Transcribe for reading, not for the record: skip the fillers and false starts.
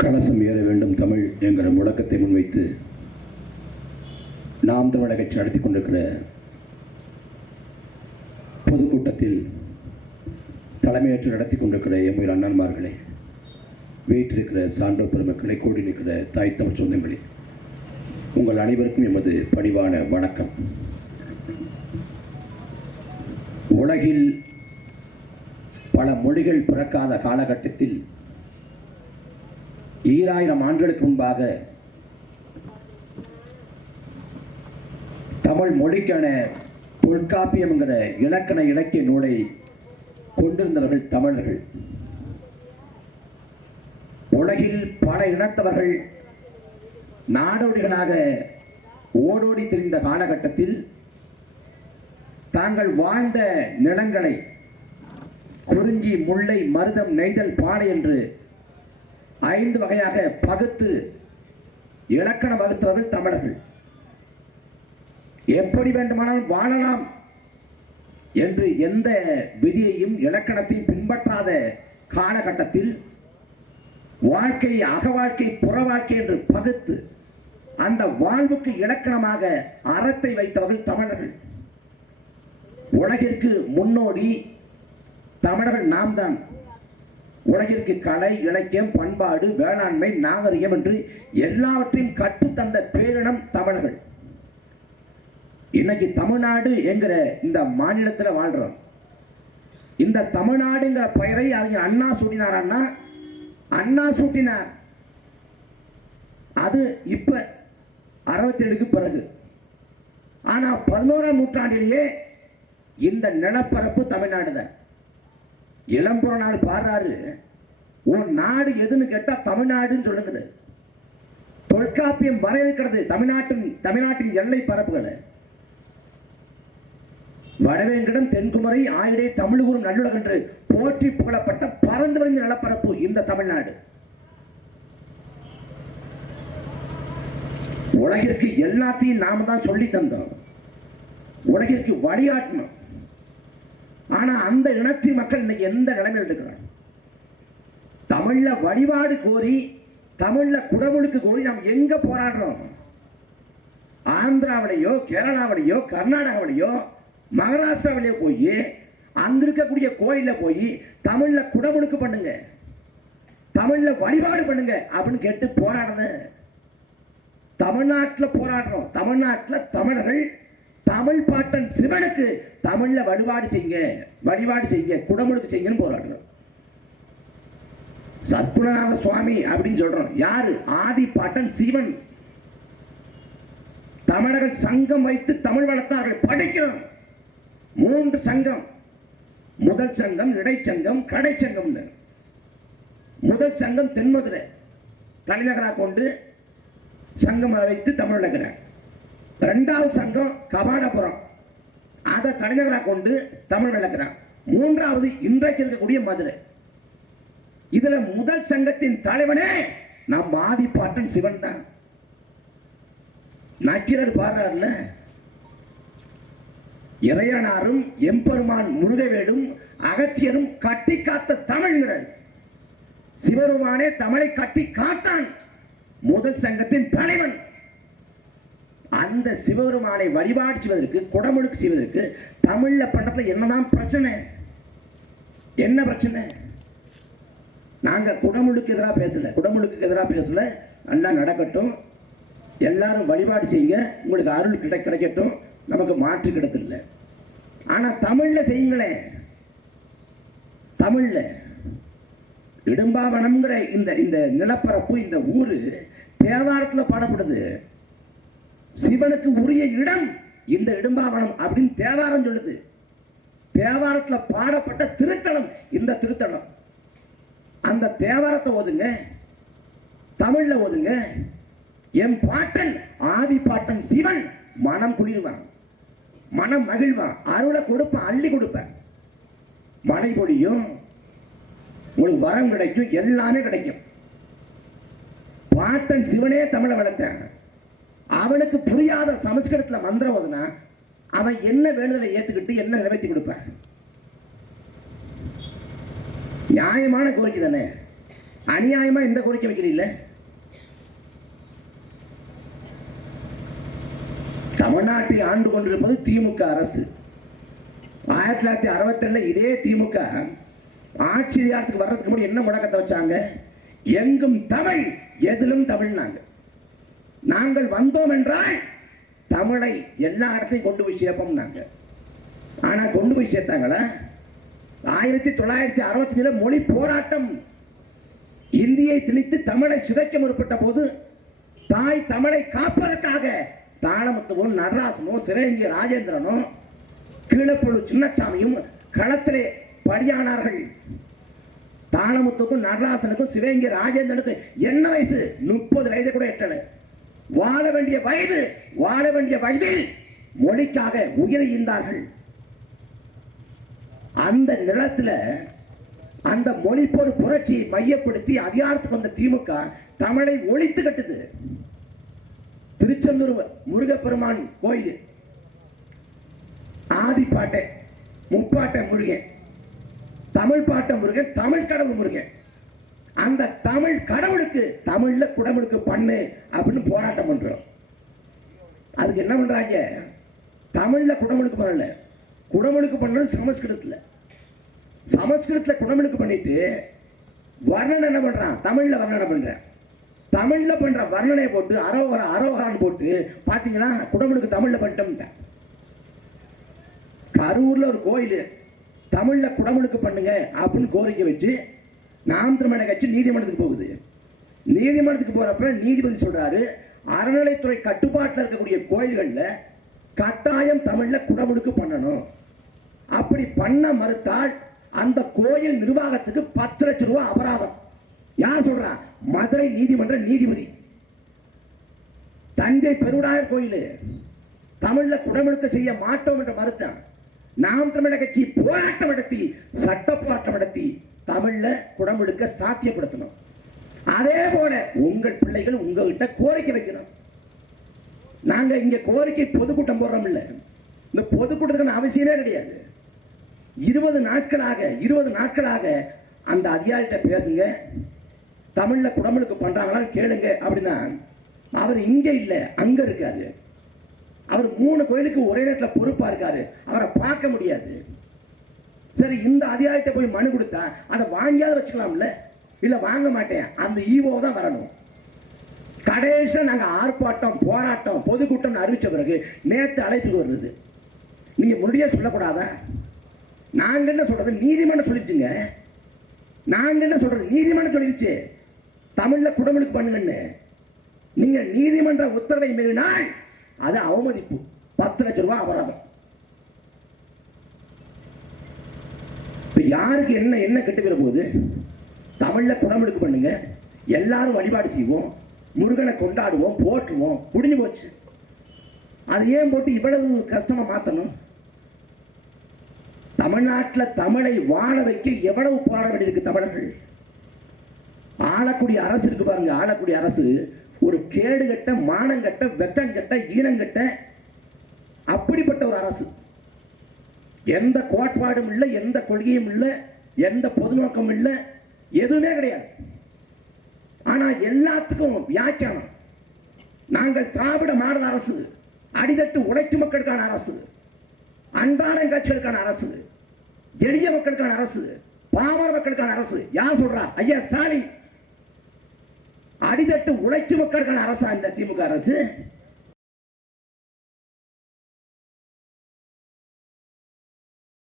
கலசம் ஏற வேண்டும் தமிழ் என்கிற முழக்கத்தை முன்வைத்து நாம் தமிழக கட்சி நடத்தி கொண்டிருக்கிற பொதுக்கூட்டத்தில் தலைமையேற்று நடத்தி கொண்டிருக்கிற எம்மையில் அண்ணன்மார்களே, வீட்டிருக்கிற சான்றோர் பெருமக்களை, கூடி நிற்கிற தாய் தமிழ் சொந்தங்களே, உங்கள் அனைவருக்கும் எமது பணிவான வணக்கம். உலகில் பல மொழிகள் பிறக்காத காலகட்டத்தில் 2000 ஆண்டுகளுக்கு முன்பாக தமிழ் மொழிக்கான தொல்காப்பியம் என்கிற இலக்கண இலக்கிய நூலை கொண்டிருந்தவர்கள் தமிழர்கள். உலகில் பல இனத்தவர்கள் நாடோடிகளாக ஓடோடி திரிந்த காலகட்டத்தில் தாங்கள் வாழ்ந்த நிலங்களை குறிஞ்சி, முல்லை, மருதம், நெய்தல், பாலை என்று 5 வகையாக பகுத்து இலக்கண வகுத்தவர்கள் தமிழர்கள். எப்படி வேண்டுமானாலும் வாழலாம் என்று எந்த விதியையும் இலக்கணத்தையும் பின்பற்றாத காலகட்டத்தில் வாழ்க்கை, அக வாழ்க்கை, புற வாழ்க்கை என்று பகுத்து அந்த வாழ்வுக்கு இலக்கணமாக அறத்தை வைத்தவர்கள் தமிழர்கள். உலகிற்கு முன்னோடி தமிழர்கள் நாம் தான். உலகிற்கு கலை, இலக்கியம், பண்பாடு, வேளாண்மை, நாகரிகம் என்று எல்லாவற்றையும் கற்றுத்தந்த பேரினம் தமிழர்கள். இன்னைக்கு தமிழ்நாடு என்கிற இந்த மாநிலத்தில் வாழ்றோம். இந்த தமிழ்நாடுங்கிற பெயரை அவங்க அண்ணா சூட்டினாரான்னா அண்ணா சூட்டினார். அது இப்ப 67க்கு பிறகு. ஆனா 11ஆம் நூற்றாண்டிலேயே இந்த நிலப்பரப்பு தமிழ்நாடு தான். இளம்புறநாள் பாடுறாரு, உன் நாடு எதுன்னு கேட்டா தமிழ்நாடுன்னு சொல்லுங்க. தொல்காப்பியம் வரையறுக்கிறது தமிழ்நாட்டின் எல்லை பரப்புகளை. வடவேங்கடம், தென்குமரி, ஆயிடை, தமிழ்கூறும் நல்லுலகம் என்று போற்றி புகழப்பட்ட பறந்து விரிந்த நிலப்பரப்பு இந்த தமிழ்நாடு. உலகிற்கு எல்லாத்தையும் நாம தான் சொல்லி தந்தோம், உலகிற்கு வழிகாட்டணும். ஆனா அந்த இனத்தின் மக்கள் இன்னைக்கு எந்த நிலைமையில் இருக்கிறாங்க? தமிழ்ல வழிபாடு கோரி, தமிழ்ல குடமுழுக்கு கோரி நாம் எங்க போராடுறோம்? ஆந்திராவிலையோ, கேரளாவிலையோ, கர்நாடகாவிலையோ, மகாராஷ்டிராவிலேயோ போய் அங்க இருக்கக்கூடிய கோயில போய் தமிழ்ல குடமுழுக்கு பண்ணுங்க, தமிழ்ல வழிபாடு பண்ணுங்க அப்படின்னு கேட்டு போராடுற தமிழ்நாட்டில் போராடுறோம். தமிழ்நாட்டில் தமிழர்கள் தமிழ் பாட்டன் சிவனுக்கு தமிழ்ல வழிபாடு செய்யுங்க, குடமுழுக்கு செய்யுங்கன்னு போராடுறோம். சத்குணநாத சுவாமி அப்படின்னு சொல்றோம். யாரு? ஆதி பாட்டன் சிவன். தமிழர்கள் சங்கம் வைத்து தமிழ் வளர்த்தார்கள். படிக்கிறோம். 3 சங்கம், முதல் சங்கம், இடைச்சங்கம், கடைச்சங்கம். முதல் சங்கம் தென்மதுரை தலைநகராக கொண்டு சங்கம் வைத்து தமிழ் வளர்க்கிறார். 2வது சங்கம் கபாடபுரம், அதை தலைநகராக கொண்டு தமிழ் வளர்க்கிறார். 3வது இன்றைக்கு இருக்கக்கூடிய மதுரை. இதுல முதல் சங்கத்தின் தலைவனே நம் ஆதிப்பாட்டன் சிவன் தான். நக்கீரர் பாடுறாருல, இறையனாரும் எம்பெருமான் முருகவேலும் அகத்தியரும் கட்டி காத்த தமிழ்கிறார். சிவருமானே தமிழை கட்டி காத்தான். முதல் சங்கத்தின் தலைவன். அந்த சிவபெருமானை வழிபாடு செய்வதற்கு, குடமுழுக்கு செய்வதற்கு தமிழ்ல பண்றதுல என்னதான் பிரச்சனை? என்ன பிரச்சனை? நாங்க குடமுழுக்கு எதிராக பேசல. நல்லா நடக்கட்டும், எல்லாரும் வழிபாடு செய்யுங்க, உங்களுக்கு அருள் கிடைக்கட்டும், நமக்கு மாற்று கிடைத்தில்ல. ஆனா தமிழ்ல செய்யுங்களேன். தமிழ்ல இடும்பாவனம்ங்கிற இந்த நிலப்பரப்பு, இந்த ஊரு தேவாரத்தில் பாடப்படுது. சிவனுக்கு உரிய இடம் இந்த இடும்பாவனம் அப்படின்னு தேவாரம் சொல்லுது. தேவாரத்தில் பாடப்பட்ட திருத்தலம் இந்த திருத்தலம். அந்த தேவாரத்தை ஓதுங்க, தமிழ்ல ஓதுங்க. என் பாட்டன் ஆதி பாட்டன் சிவன் மனம் குளிர்வான், மனம் மகிழ்வான், அருளை கொடுப்பான், அள்ளி கொடுப்பேன். மழை பொழியும், உங்களுக்கு வரம் கிடைக்கும், எல்லாமே கிடைக்கும். பாட்டன் சிவனே தமிழை வளர்த்தான். அவனுக்கு புரியாத சமஸ்கிருதத்தில் மந்திரம் ஓதுனா அவன் என்ன வேண்டுதலை ஏத்துக்கிட்டு என்ன நிறைவேற்றி கொடுப்பான்? நியாயமான கோரிக்கை தானே. அநியாயமா எந்த கோரிக்கை வைக்கிறீங்கள? தமிழ்நாட்டை ஆண்டு கொண்டிருப்பது திமுக அரசு. 1967 இதே திமுக ஆட்சி அதிகாரத்துக்கு வர்றதுக்கு முன்னாடி என்ன முழக்கத்தை வச்சாங்க? எங்கும் தமிழ், எதிலும் தமிழ்னாங்க. நாங்கள் வந்தோம் என்றால் தமிழை எல்லா இடத்தையும் கொண்டு போய் சேர்ப்போம்னாங்க. ஆனா கொண்டு போய் சேர்த்தாங்களா? 1967 மொழி போராட்டம், இந்தியை திணித்து தமிழை சிதைக்க முற்பட்ட போது தாய் தமிழை காப்பதற்காக தாளமுத்துவும் நடராசனும் சிவகங்கை ராஜேந்திரனும் கீழப்பொழு சின்னசாமியும் களத்திலே படியானார்கள். தாளமுத்துக்கும் நடராசனுக்கும் சிவகங்கை ராஜேந்திரனுக்கும் என்ன வயசு? 30 வயது கூட எட்டல. வாழ வேண்டிய வயதில் மொழிக்காக உயிரை ஈந்தார்கள். அந்த நிலத்தில் அந்த மொழிப்போர் புரட்சியை மையப்படுத்தி அதிகாரத்துக்கு வந்த திமுக தமிழை ஒழித்து கட்டுது. திருச்செந்தூர் முருகப்பெருமான் கோயில் ஆதிப்பாட்டை முப்பாட்டை முருகன், தமிழ் பாட்டை முருகன், தமிழ் கடவுள் முருகன். அந்த தமிழ் கடவுளுக்கு தமிழ்ல குடமுழுக்கு பண்ணு அப்படின்னு போராட்டம் பண்றோம். அதுக்கு என்ன பண்றாங்க? தமிழ்ல குடமுழுக்கு பண்ணல, குடமுழுக்கு பண்ணது சமஸ்கிருதத்துல குடமுழுக்கு பண்ணிட்டு வர்ணனை என்ன பண்றான்? தமிழ்ல வர்ணனை பண்றேன். தமிழ்ல பண்ற வர்ணனையை போட்டு அரோகரான்னு போட்டு பாத்தீங்கன்னா குடமுழுக்கு தமிழ்ல பண்ணிட்டோம். கரூர்ல ஒரு கோயில் தமிழ்ல குடமுழுக்கு பண்ணுங்க அப்படின்னு கோரிக்கை வச்சு நாம் தமிழர் கட்சி நீதிமன்றத்துக்கு போகுது. நீதிமன்றத்துக்கு போறப்ப நீதிபதி சொல்றாரு, அறநிலைத்துறை கட்டுப்பாட்டில் இருக்கக்கூடிய கோயில்கள்ல கட்டாயம் தமிழ்ல குடமுழுக்கு பண்ணணும். அப்படி பண்ண மறுத்தால் அந்த கோயில் நிர்வாகத்துக்கு 10 லட்சம் ரூபாய் அபராதம். யார் சொல்றா? மதுரை நீதிமன்ற நீதிபதி. தஞ்சை பெருவுடையார் கோயில் தமிழ்ல குடமுழுக்க செய்ய மாட்டோம் என்று மறுத்தான். நாம் தமிழர் கட்சி போராட்டம் நடத்தி, சட்ட போராட்டம் நடத்தி தமிழ்ல குடமுழுக்க சாத்தியப்படுத்தணும். அதே போல உங்கள் பிள்ளைகள் உங்ககிட்ட கோரிக்கை வைக்கணும். நாங்க இங்க கோரிக்கை பொதுக்கூட்டம் போடுறோம் இல்ல, இந்த பொதுக்கூட்டத்துக்கான அவசியமே கிடையாது. 20 நாட்களாக அந்த அதிகாரிகிட்ட பேசுங்க, தமிழ்ல குடமுழுக்கு பண்றாங்களான்னு கேளுங்க அப்படின்னா அவர் இங்க இல்ல அங்க இருக்காரு. அவர் 3 கோயிலுக்கு ஒரே நேரத்தில் பொறுப்பா இருக்காரு, அவரை பார்க்க முடியாது. சரி, இந்த அதிகாரிகிட்ட போய் மனு கொடுத்தா அதை வாங்கியாவது வச்சுக்கலாம்ல? இல்ல வாங்க மாட்டேன், அந்த ஈவோ தான் வரணும். கடைசியில் நாங்க ஆர்ப்பாட்டம் போராட்டம் பொதுக்கூட்டம் அறிவிச்ச பிறகு நேற்று அழைப்பு வருது. நீங்க முன்னாடியே சொல்லக்கூடாதா? நாங்க என்ன சொல்றது? நீதிமன்றம் சொல்லிடுச்சுங்க. நாங்க என்ன சொல்றது? நீதிமன்றம் சொல்லிடுச்சு தமிழ்ல குடமுழுக்கு பண்ணுங்கன்னு. நீங்க நீதிமன்ற உத்தரவை மீறினால் அது அவமதிப்பு, 10 லட்சம் ரூபாய் அபராதம். யாருக்கு என்ன கெட்டுக்கிற போது? தமிழ்ல குடமுழுக்கு பண்ணுங்க, எல்லாரும் வழிபாடு செய்வோம், முருகனை கொண்டாடுவோம், போற்றுவோம், முடிஞ்சு போச்சு. அது ஏன் போட்டு இவ்வளவு கஷ்டமா மாத்தணும்? தமிழ்நாட்டில் தமிழை வாழ வைக்க எவ்வளவு போராட வேண்டியிருக்கு தமிழர்கள். ஆளக்கூடிய அரசு இருக்கு பாருங்க, ஆளக்கூடிய அரசு ஒரு கேடுகட்ட, மானங்கட்ட, வெக்கங்கட்ட, ஈனங்கட்ட அப்படிப்பட்ட ஒரு அரசு. எந்த கோட்பாடும் இல்லை, எந்த கொள்கையும் இல்லை, எந்த பொது நோக்கம் இல்லை, எதுவுமே கிடையாது. ஆனா எல்லாத்துக்கும் வியாக்கியானம். நாங்கள் திராவிட மாடல் அரசு, அடித்தட்டு உழைக்கும் மக்களுக்கான அரசு, அன்றாட கட்சிகளுக்கான அரசு, எளிய மக்களுக்கான அரசு, பாமர மக்களுக்கான அரசு. யார் சொல்றா? ஐயா ஸ்டாலின். அடித்தட்டு உழைக்கும் மக்களுக்கான அரசா இந்த திமுக அரசு?